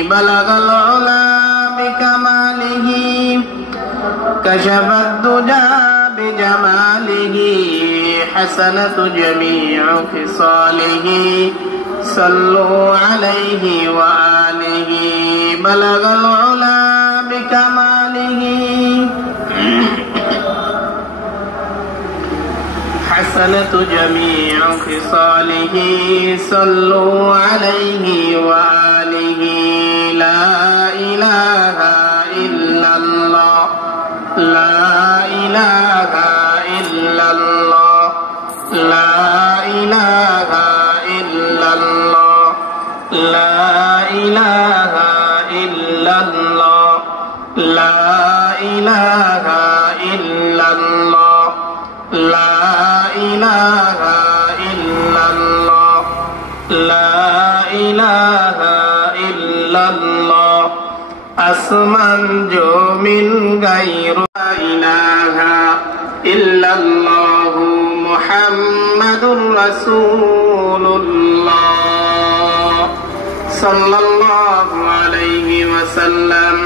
بلغ العلا بكماله كشف الدجى بجماله حسنة جميع خصاله صلوا عليه وآله بلغ العلا بكماله حسنة جميع خصاله صلوا عليه وآله لا إله إلا الله لا إله إلا الله لا إله إلا الله لا إله إلا الله لا إله إلا الله لا إله إلا الله لا إله إلا الله أسمن جو من غير لا إله إلا الله محمد رسول الله صلى الله عليه وسلم